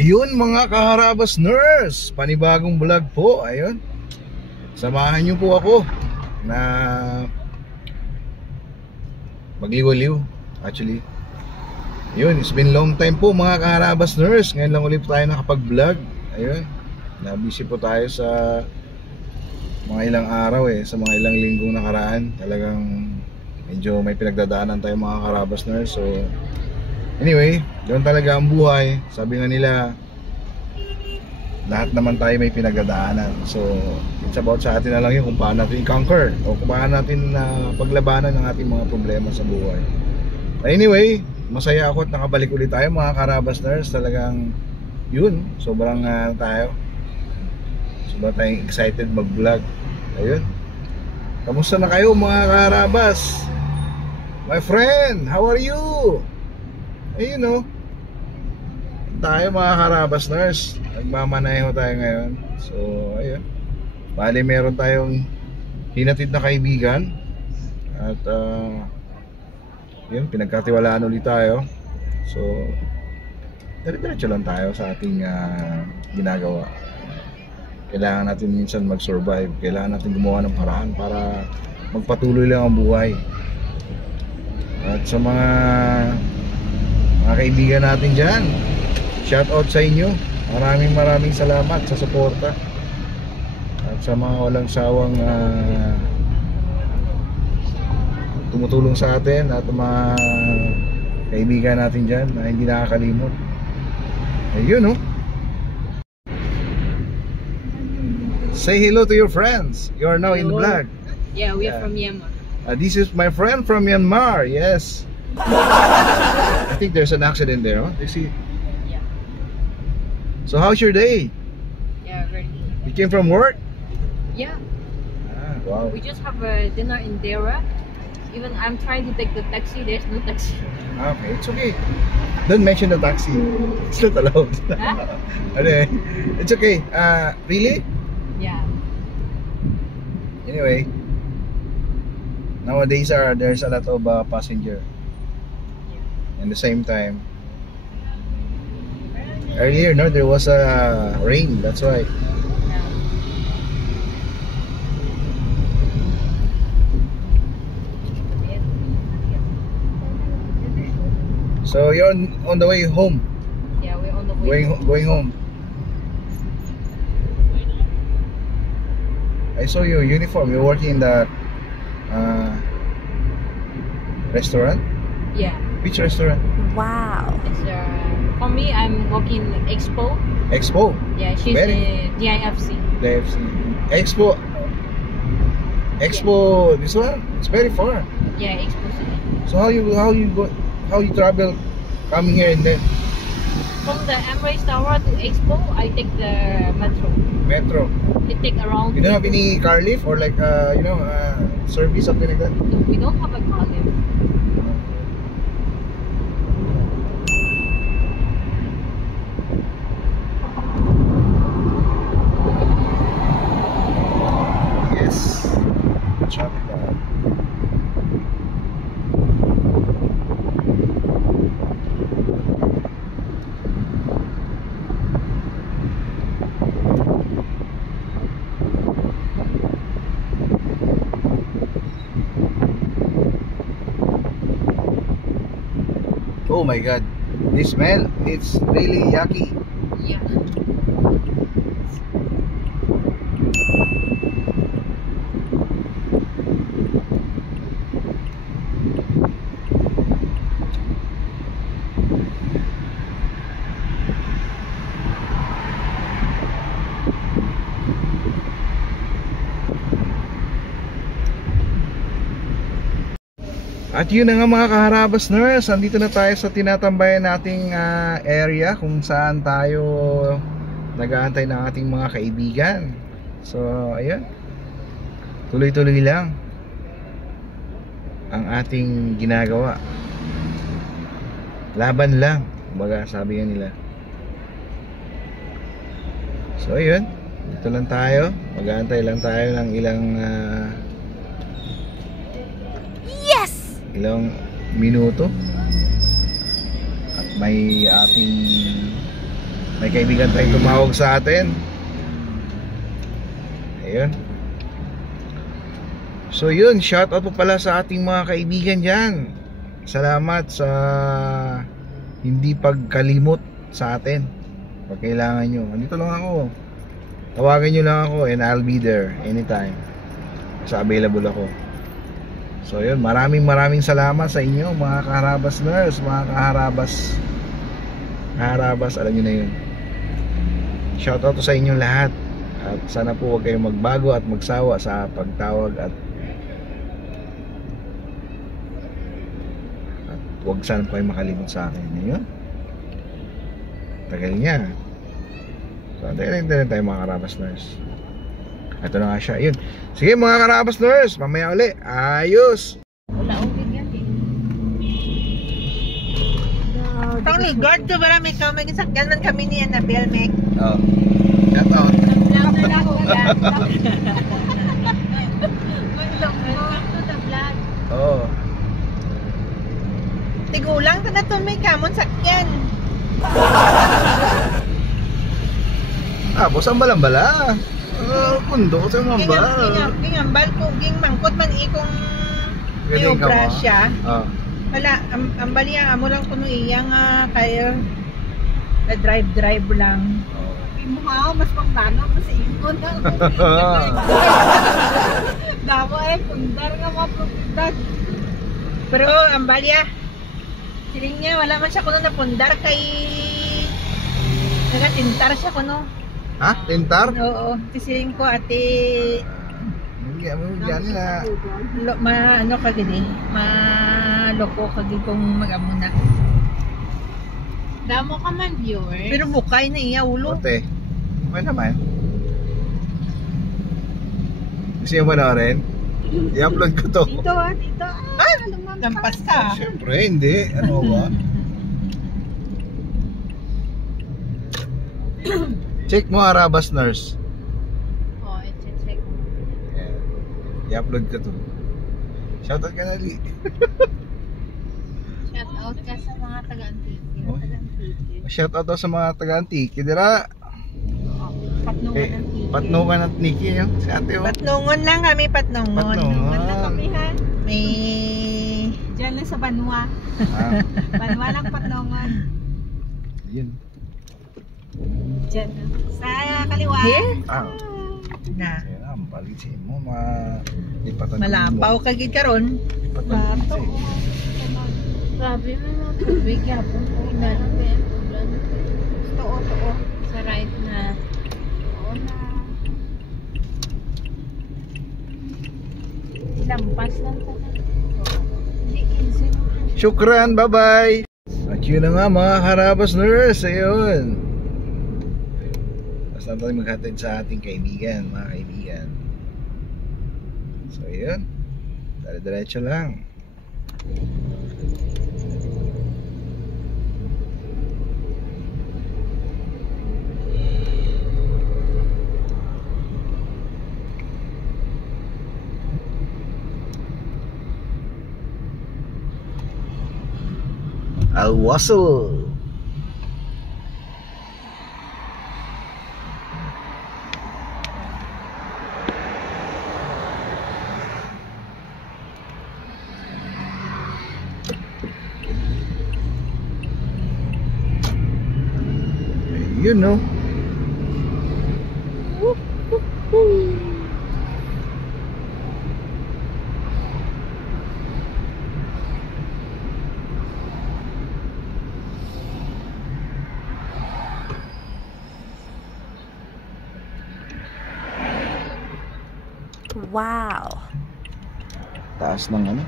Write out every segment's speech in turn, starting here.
Ayun mga kaharabas nurse, panibagong vlog po. Ayun, samahan niyo po ako na magliwaliw. Actually, yun, it's been long time po mga kaharabas nurse. Ngayon lang ulit tayo nakapag-vlog. Ayun, na-busy po tayo sa mga ilang araw sa mga ilang linggong nakaraan. Talagang medyo may pinagdadaanan tayo mga kaharabas nurse. So anyway, doon talaga ang buhay. Sabi nga nila, lahat naman tayo may pinagdadaanan. So it's about sa atin na lang yun kung paano natin i-conquer o kung paano natin paglabanan ng ating mga problema sa buhay. Anyway, masaya ako at nakabalik ulit tayo mga Karabas Nurse. Talagang yun, sobrang tayo tayong excited mag-vlog. Ayun, kamusta na kayo mga Karabas? My friend, how are you? Ayun o, tayo mga Karabas Nurse, nagmamaneho tayo ngayon. So ayun, bali meron tayong hinatid na kaibigan. At yun, pinagkatiwalaan ulit tayo. So dire-diretso lang tayo sa ating ginagawa. Kailangan natin minsan mag-survive. Kailangan natin gumawa ng paraan para magpatuloy lang ang buhay. At sa mga kaibigan natin dyan, shout out sa inyo. Maraming salamat sa suporta. At sa mga walang sawang tumutulong sa atin. At mga kaibigan natin dyan na hindi nakakalimot. Ayun, no? Say hello to your friends. You are now in the vlog. Yeah, we are from Myanmar. This is my friend from Myanmar. Yes. I think there's an accident there, huh? You see? Yeah. So how's your day? Yeah, very good. You came from work? Yeah. Wow. We just have a dinner in Dera. Even I'm trying to take the taxi. There's no taxi. Okay, it's okay. Don't mention the taxi. It's not allowed. Huh? It's okay. Really? Yeah. Anyway, nowadays there's a lot of passenger. At the same time, earlier there was a rain. That's why. So you're on the way home. Yeah, we're on the way. Going home. I saw your uniform. You're working in the restaurant? Yeah. Which restaurant? Wow. It's, for me, I'm working in Expo. Expo? Yeah, she's in DIFC. DIFC. Expo. Yeah. This one? It's very far. Yeah, Expo City. So how you travel coming here and then? From the Emirates Tower to Expo, I take the metro. It take around. You don't have any car lift or like service, something like that? No, we don't have a car lift. Yes. Chop that. Oh my god, this smell, it's really yucky. Yeah. At yun na nga mga kaharabas nurse, andito na tayo sa tinatambayan nating area kung saan tayo nag-aantay ng ating mga kaibigan. So ayun, tuloy-tuloy lang ang ating ginagawa. Laban lang, kumbaga sabi nga nila. So ayun, dito lang tayo, mag-aantay lang tayo ng ilang minuto at may ating May kaibigan tayong tumawag sa atin. Ayun. So yun, shoutout po pala sa ating mga kaibigan dyan. Salamat sa hindi pagkalimot sa atin. Pag kailangan nyo, andito lang ako. Tawagan nyo lang ako and I'll be there anytime. Sa available ako. So yun, maraming salamat sa inyo mga kaharabas nurse, mga kaharabas, alam nyo na yun. Shoutout to sa inyong lahat. At sana po huwag kayong magbago at magsawa sa pagtawag at huwag sana po kayong makalimot sa akin. Ayun. Tagal niya. So tagal tayo mga karabas nurse. Ito na nga siya. Ayun. Sige mga karabas nurse, mamaya uli. Ayos. Wala ulit yan eh. Tang ligard to bara may kamay sakyan man kami ni Annabelle Mek. Oh. Shout out. Vlog na lang wala. Welcome to the vlog. Oh. Tigulang ta na to may kamon sakyan. Bosan bala. Kundo sa mga ba. Gingambal ko ging mangkot man ikong Galing ka niobra mo. siya. Oh. Wala ang baliya amo lang kuno iya nga kaya na drive lang. Mo mas pangtano mas ingon na. Damo pundar nga mga propiedad. Pero ang baliya siling niya wala man siya kuno na pundar kay nagatintar siya kuno. Ha? Tintar? Oo, tisiling ko ate Yan nila. ano ka gini, maloko ka gini kung mag-amo na. Damo ka man viewers. Pero bukay na iya ulo. Ote. Okay naman. Gusto nyo panoorin? I-upload ko to. Dito. Lampas ka. Siyempre, hindi. Ano ba? Check mo Arabas Nurse. Oh, check. Ayan. I-upload ko to. Shoutout ka na, Li. Shout out ka sa mga taga-Antique. Oh. Shoutout daw sa mga taga-Antique. Dira. Patnungan at Nikki yung si ate. Patnungon lang kami, patnungon. Patnungon lang kami ha. May Diyan lang sa Banwa. Banwa lang Patnungon. Yun. Diyan lang. Sa kaliwa. Here? Na. Ayan, ang balitin mo. Lipatan Malapaw ka gid karon. Lipatan mo. Grabe na mga tubig. Yapon po. Grabe ang ulan. Totoo. Sa right na. Oo na. Lampas lang po. Hindi easy. Shukran, bye-bye. At yun na nga mga Harabas Nurse. Ayun. Basta tayo maghatid sa ating kaibigan, mga kaibigan. So ayun. Diretso lang. Al-Wasl. You know. Wow. Taas ng ano?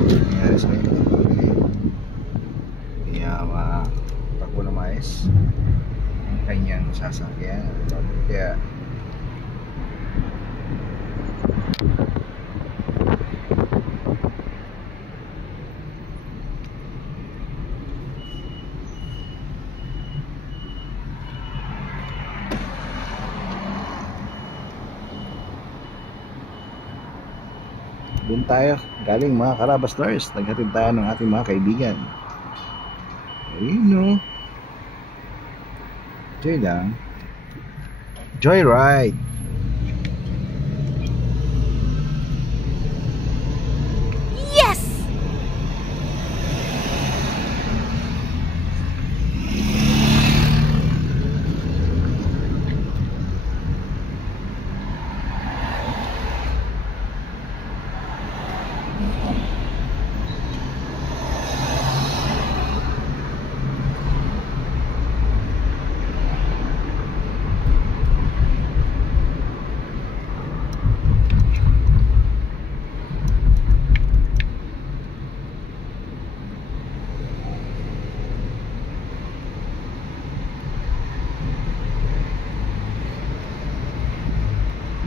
Nangyari sa inyo. Kaya takbo na mais ang kanyang sasakyan. Kaya Doon tayo galing mga Carabas Nurse. Naghatid tayo ng ating mga kaibigan. Ayun no. Enjoy lang. Joyride. Yes!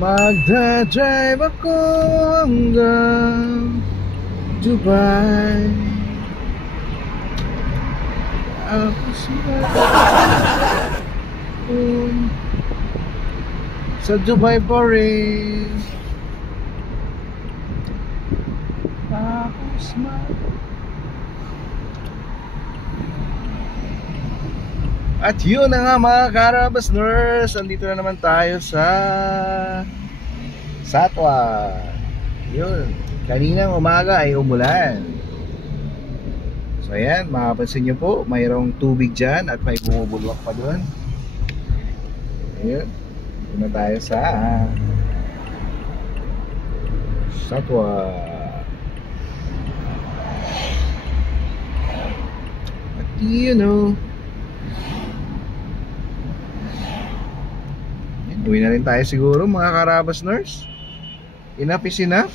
Magdadrive ako hanggang Dubai. Ako sa Dubai pa rin. Ako At yun na nga mga Carabas Nurse, andito na naman tayo sa Satwa. Yun, kaninang umaga ay umulan. So ayan, makapansin nyo po, mayroong tubig dyan at may bumubulwak pa doon. Ayun, dito na tayo sa Satwa. At you know, uwi na rin tayo siguro mga Carabas Nurse. Enough is enough.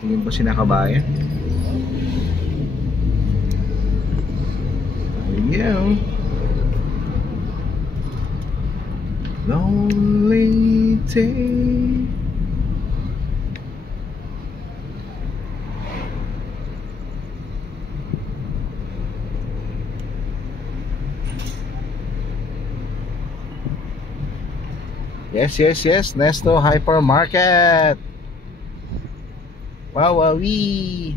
Tingin pa sinakabayan. There you go. Lonely day. Yes, Nesto Hypermarket. Wawawi.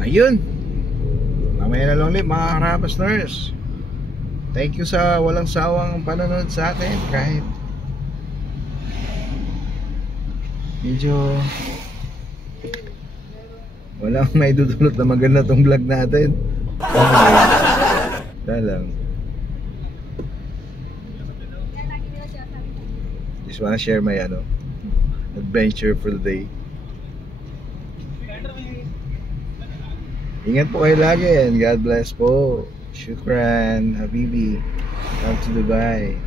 Ayun. Mamaya na lang ulit mga Carabas Nurse. Thank you sa walang sawang panonood sa atin kahit medyo walang may dudulot na maganda tong vlog natin. Lang. Just wanna share my adventure for the day. Ingat po kayo lagi and God bless po. Shukran, Habibi. Come to Dubai.